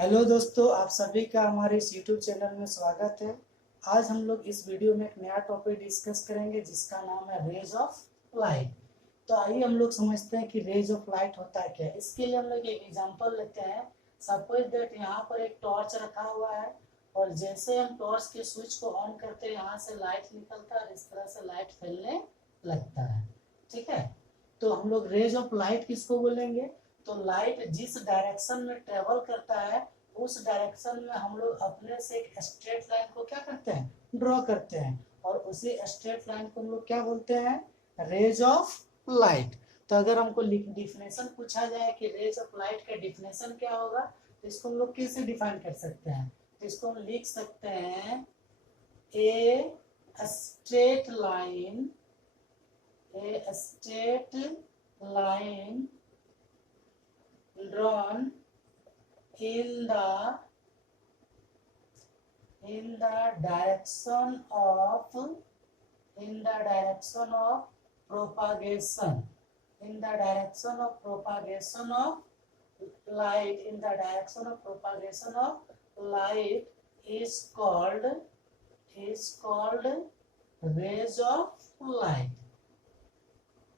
Hello दोस्तों, आप सभी का हमारे इस यूट्यूब चैनल में स्वागत है। आज हम लोग इस वीडियो में एक नया टॉपिक डिस्कस करेंगे जिसका नाम है रेज ऑफ लाइट। तो आइए हम लोग समझते हैं कि रेज ऑफ लाइट होता है क्या। इसके लिए हम लोग एक एग्जांपल लेते हैं। सपोज दैट यहाँ पर एक टॉर्च रखा हुआ है और जैसे हम टॉर्च के स्विच को ऑन करते हैं यहाँ से लाइट निकलता है और इस तरह से लाइट फैलने लगता है। ठीक है, तो हम लोग रेज ऑफ लाइट किसको बोलेंगे? तो लाइट जिस डायरेक्शन में ट्रेवल करता है उस डायरेक्शन में हम लोग अपने से एक स्ट्रेट लाइन को क्या करते हैं, ड्रॉ करते हैं, और उसी स्ट्रेट लाइन को हम लोग क्या बोलते हैं, रेज ऑफ लाइट। तो अगर हमको डिफिनेशन पूछा जाए कि रेज ऑफ लाइट का डिफिनेशन क्या होगा, तो इसको हम लोग कैसे डिफाइन कर सकते हैं? तो इसको हम लिख सकते हैं a straight line, a straight line drawn in the direction of propagation, in the direction of propagation of light, in the direction of propagation of light is called rays of light।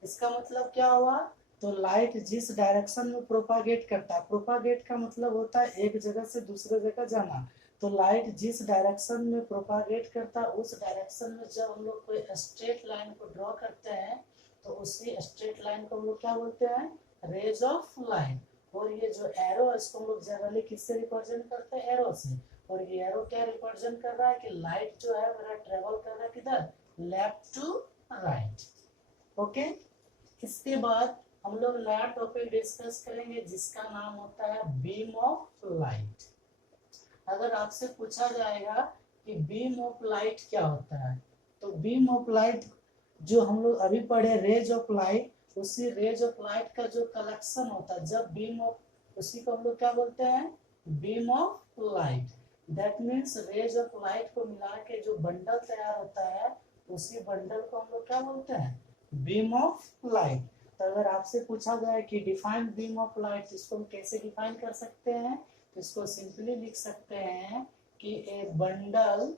इसका मतलब क्या हुआ? तो light जिस direction में propagate करता है, propagate का मतलब होता है एक जगह से दूसरे जगह जाना। तो लाइट जिस डायरेक्शन में प्रोपागेट करता है उस डायरेक्शन में जब हम लोग कोई स्ट्रेट लाइन को ड्रॉ करते हैं तो उसी स्ट्रेट लाइन को हम लोग क्या बोलते हैं, रेज ऑफ लाइट। और ये जो एरो है इसको हम लोग जनरली किससे रिप्रेजेंट करते हैं, एरो से। और ये एरो क्या रिप्रेजेंट कर रहा है कि लाइट जो है मेरा ट्रेवल कर रहा है किधर, लेफ्ट टू राइट। ओके, इसके बाद हम लोग नया टॉपिक डिस्कस करेंगे जिसका नाम होता है बीम ऑफ लाइट। अगर आपसे पूछा जाएगा कि बीम ऑफ लाइट क्या होता है, तो बीम ऑफ लाइट जो हम लोग अभी पढ़े रेज ऑफ लाइट, उसी रेज ऑफ लाइट का जो कलेक्शन होता है जब बीम ऑफ, उसी को हम लोग क्या बोलते हैं, beam of light. That means rays of light को मिला के जो बंडल तैयार होता है उसी बंडल को हम लोग क्या बोलते हैं, बीम ऑफ लाइट। तो अगर आपसे पूछा जाए कि डिफाइन बीम ऑफ लाइट, इसको हम कैसे डिफाइन कर सकते हैं, तो इसको सिंपली लिख सकते हैं कि ए bundle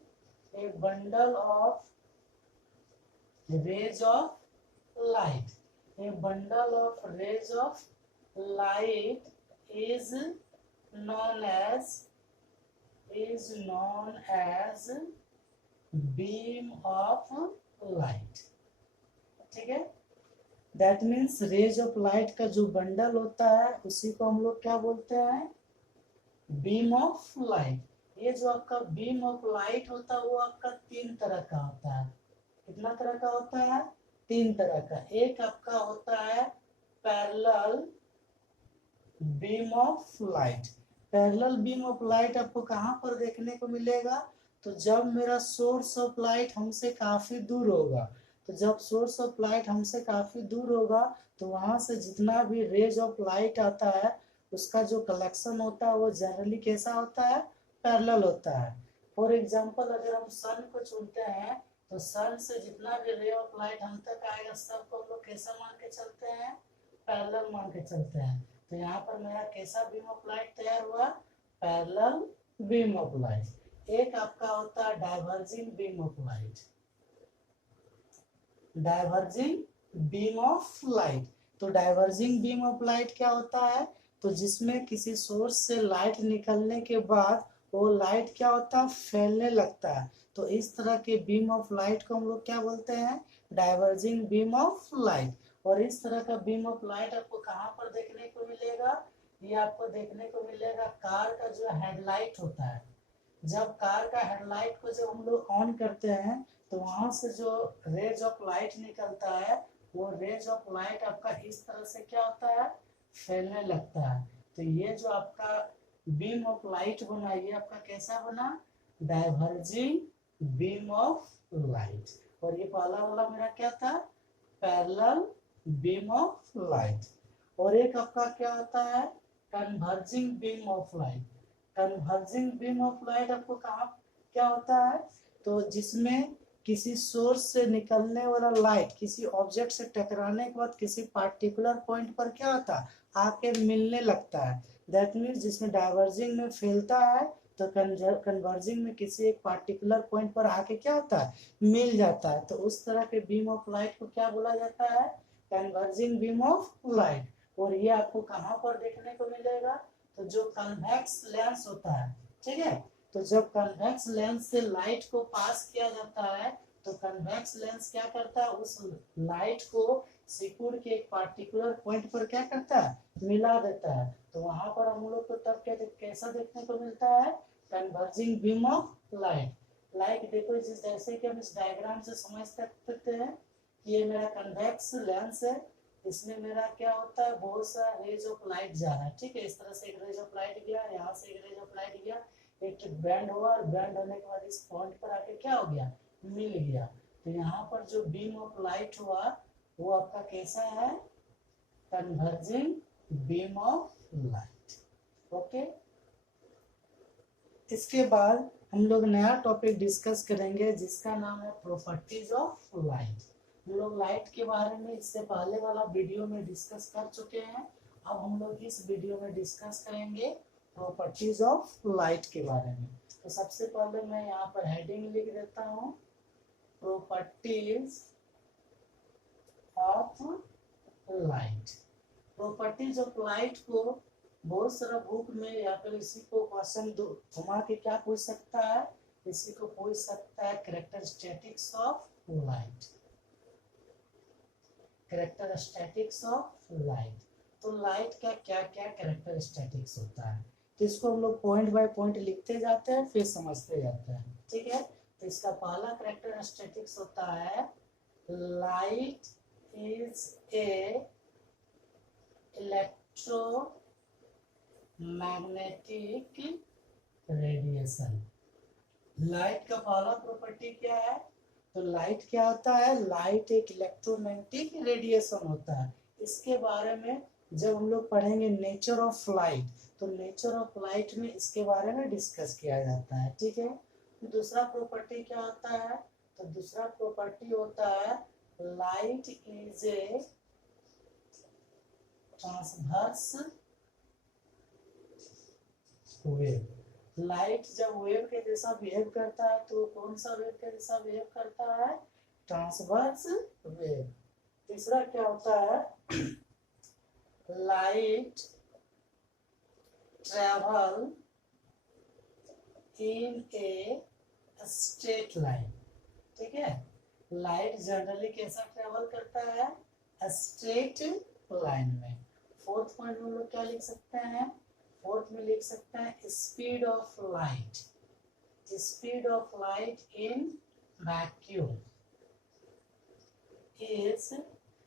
of rays of light, a bundle of rays of light is known as beam of light। ठीक है, that means rays of light का जो बंडल होता है उसी को हम लोग क्या बोलते हैं, बीम ऑफ लाइट। ये जो आपका बीम ऑफ लाइट होता है वो आपका तीन तरह का होता है। कितना तरह का होता है, तीन तरह का। एक आपका होता है parallel beam of light. Parallel beam of light आपको कहाँ पर देखने को मिलेगा, तो जब मेरा सोर्स ऑफ लाइट हमसे काफी दूर होगा। तो जब सोर्स ऑफ लाइट हमसे काफी दूर होगा तो वहां से जितना भी रेज ऑफ लाइट आता है उसका जो कलेक्शन होता है वो जनरली कैसा होता है, पैरेलल होता है। फॉर एग्जांपल अगर हम सन को चुनते हैं तो सन से जितना भी रे ऑफ लाइट हम तक आएगा सबको हम लोग कैसा मान के चलते हैं, पैरेलल मान के चलते हैं। तो यहाँ पर मेरा कैसा बीम ऑफ लाइट तैयार हुआ, पैरेलल बीम ऑफ लाइट। एक आपका होता है diverging beam of light, diverging beam of light. तो डाइवर्जिंग बीम ऑफ लाइट क्या होता है, तो जिसमें किसी सोर्स से लाइट निकलने के बाद वो लाइट क्या होता है, फैलने लगता है। तो इस तरह के बीम ऑफ लाइट को हम लोग क्या बोलते हैं, डाइवर्जिंग बीम ऑफ लाइट। और इस तरह का बीम ऑफ लाइट आपको कहाँ पर देखने को मिलेगा, ये आपको देखने को मिलेगा कार का जो हेडलाइट होता है। जब कार का हेडलाइट को जब हम लोग ऑन करते हैं तो वहां से जो रेज ऑफ लाइट निकलता है वो रेज ऑफ लाइट आपका इस तरह से क्या होता है, फैलने लगता है। तो ये जो आपका बीम ऑफ लाइट बना ये आपका कैसा बना, डाइवर्जिंग बीम ऑफ लाइट। और ये पहला वाला मेरा क्या था, पैरेलल बीम ऑफ लाइट। और एक आपका क्या होता है, converging beam of light. Converging beam of light आपको कहाँ क्या होता है, तो जिसमें किसी सोर्स से निकलने वाला लाइट किसी ऑब्जेक्ट से टकराने के बाद किसी पार्टिकुलर पॉइंट पर क्या होता है, आके मिलने लगता है। दैट मीन्स जिसमें डाइवर्जिंग में फैलता है तो कन्वर्जिंग में किसी एक पार्टिकुलर पॉइंट पर आके क्या होता है, मिल जाता है। तो उस तरह के बीम ऑफ लाइट को क्या बोला जाता है, कन्वर्जिंग बीम ऑफ लाइट। और ये आपको कहाँ पर देखने को मिलेगा, तो जो कन्वेक्स लेंस होता है, ठीक है, तो जब कन्वेक्स लेंस से लाइट को पास किया जाता है तो कन्वेक्स लेंस क्या करता है, उस लाइट को सिकुड़ के एक पार्टिकुलर पॉइंट पर क्या करता है, मिला देता है। तो वहां पर हम लोग को तब क्या कैसा देखने को मिलता है, converging beam of light. Like देखो जैसे कि हम इस डायग्राम से समझ सकते हैं कि ये मेरा कन्वेक्स लेंस है, इसमें मेरा क्या होता है, बहुत सा रेज ऑफ लाइट जा रहा है, ठीक है, इस तरह से एक रेज ऑफ लाइट गया, यहाँ से एक रेज ऑफ लाइट गया, एक बैंड हुआ, और बैंड होने के बाद इस पॉइंट पर आके क्या हो गया, मिल गया। तो यहाँ पर जो बीम ऑफ लाइट हुआ वो आपका कैसा है, converging beam of light. Okay, इसके बाद हम लोग नया टॉपिक डिस्कस करेंगे जिसका नाम है प्रॉपर्टीज ऑफ लाइट। हम लोग लाइट के बारे में इससे पहले वाला वीडियो में डिस्कस कर चुके हैं, अब हम लोग इस वीडियो में डिस्कस करेंगे प्रॉपर्टीज ऑफ लाइट के बारे में। तो सबसे पहले मैं यहाँ पर हेडिंग लिख देता हूँ, properties of light. Properties of light को बहुत सारा बुक में या फिर इसी को क्वेश्चन घुमा के क्या पूछ सकता है, इसी को पूछ सकता है characteristics of light, characteristics of light. तो लाइट का क्या क्या कैरेक्टरिस्टिक्स होता है, तो इसको हम लोग पॉइंट बाय पॉइंट लिखते जाते हैं फिर समझते जाते हैं, ठीक है। तो इसका पहला कैरेक्टरिस्टिक्स होता है light is a electromagnetic radiation. Light का पहला प्रॉपर्टी क्या है, तो लाइट क्या होता है, लाइट एक इलेक्ट्रोमैग्नेटिक रेडिएशन होता है। इसके बारे में जब हम लोग पढ़ेंगे नेचर ऑफ लाइट, तो नेचर ऑफ लाइट में इसके बारे में डिस्कस किया जाता है, ठीक है। दूसरा प्रॉपर्टी क्या होता है, तो दूसरा प्रॉपर्टी होता है light is a transverse wave. Light जब वेव के जैसा बिहेव करता है तो कौन सा वेव के जैसा बिहेव करता है, ट्रांसवर्स वेव। तीसरा क्या होता है, light travel in a straight line, ठीक है। लाइट जनरली कैसा ट्रेवल करता है, स्ट्रेट लाइन में। फोर्थ पॉइंट में लोग क्या लिख सकते हैं, फोर्थ में लिख सकते हैं speed of light, speed of light in vacuum is,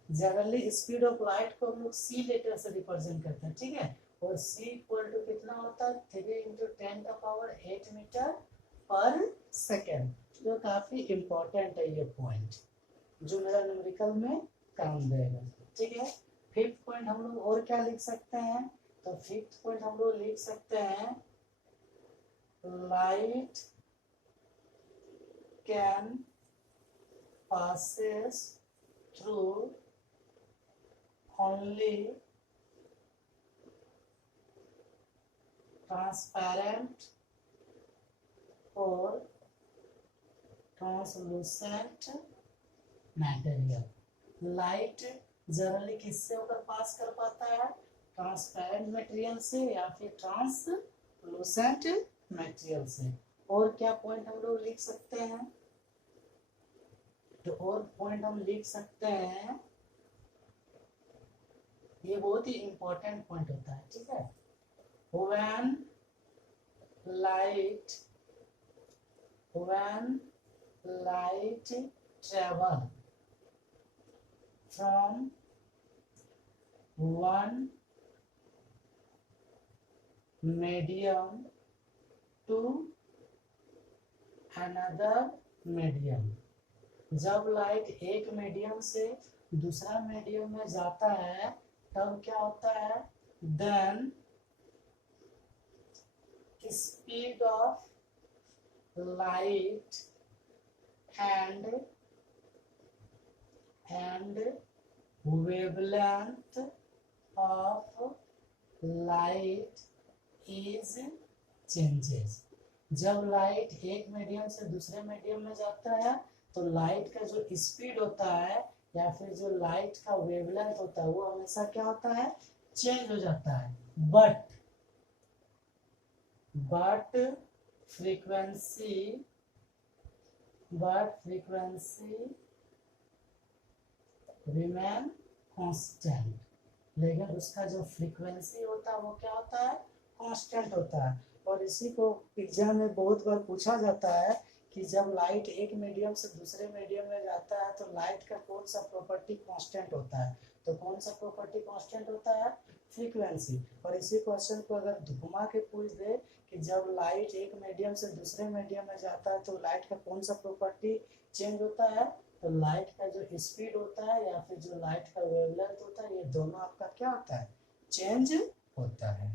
generally speed of light को हम लोग सी लेटर से रिप्रेजेंट करते हैं, ठीक है। और सी इक्वल टू कितना होता है, 3 × 10⁸ मीटर पर सेकेंड। जो काफी इंपॉर्टेंट है ये पॉइंट, जो मेरा न्यूमेरिकल में काम देगा, ठीक है। फिफ्थ पॉइंट हम लोग और क्या लिख सकते हैं, तो फिफ्थ पॉइंट हम लोग लिख सकते हैं light can passes through only transparent or translucent material। Light generally किससे होकर पास कर पाता है, ट्रांसपेरेंट मटेरियल से या फिर ट्रांसलूसेंट मटेरियल से। और क्या पॉइंट हम लोग लिख सकते हैं, तो और पॉइंट हम लिख सकते हैं, ये बहुत ही इंपॉर्टेंट पॉइंट होता है, ठीक है। when light travel from one medium to another medium, जब लाइट एक मीडियम से दूसरा मीडियम में जाता है तब क्या होता है, then speed of light and wavelength of light is changes. जब लाइट एक मीडियम से दूसरे मीडियम में जाता है तो लाइट का जो स्पीड होता है या फिर जो लाइट का वेवलेंथ होता है वो हमेशा क्या होता है, चेंज हो जाता है। बट फ्रीक्वेंसी रिमेन कांस्टेंट, लेकिन उसका जो फ्रीक्वेंसी होता है वो क्या होता है, कांस्टेंट होता है। और इसी को एग्जाम में बहुत बार पूछा जाता है कि जब लाइट एक मीडियम से दूसरे मीडियम में जाता है तो लाइट का कौन सा प्रॉपर्टी कांस्टेंट होता है, तो कौन सा प्रॉपर्टी कांस्टेंट होता है, फ्रीक्वेंसी। और इसी क्वेश्चन को अगर घुमा के पूछ दे कि जब लाइट एक मीडियम से दूसरे मीडियम में जाता है तो लाइट का कौन सा प्रॉपर्टी चेंज होता है, तो लाइट का जो स्पीड होता है या फिर जो लाइट का वेवलेंथ होता है, ये दोनों आपका क्या होता है, चेंज होता है।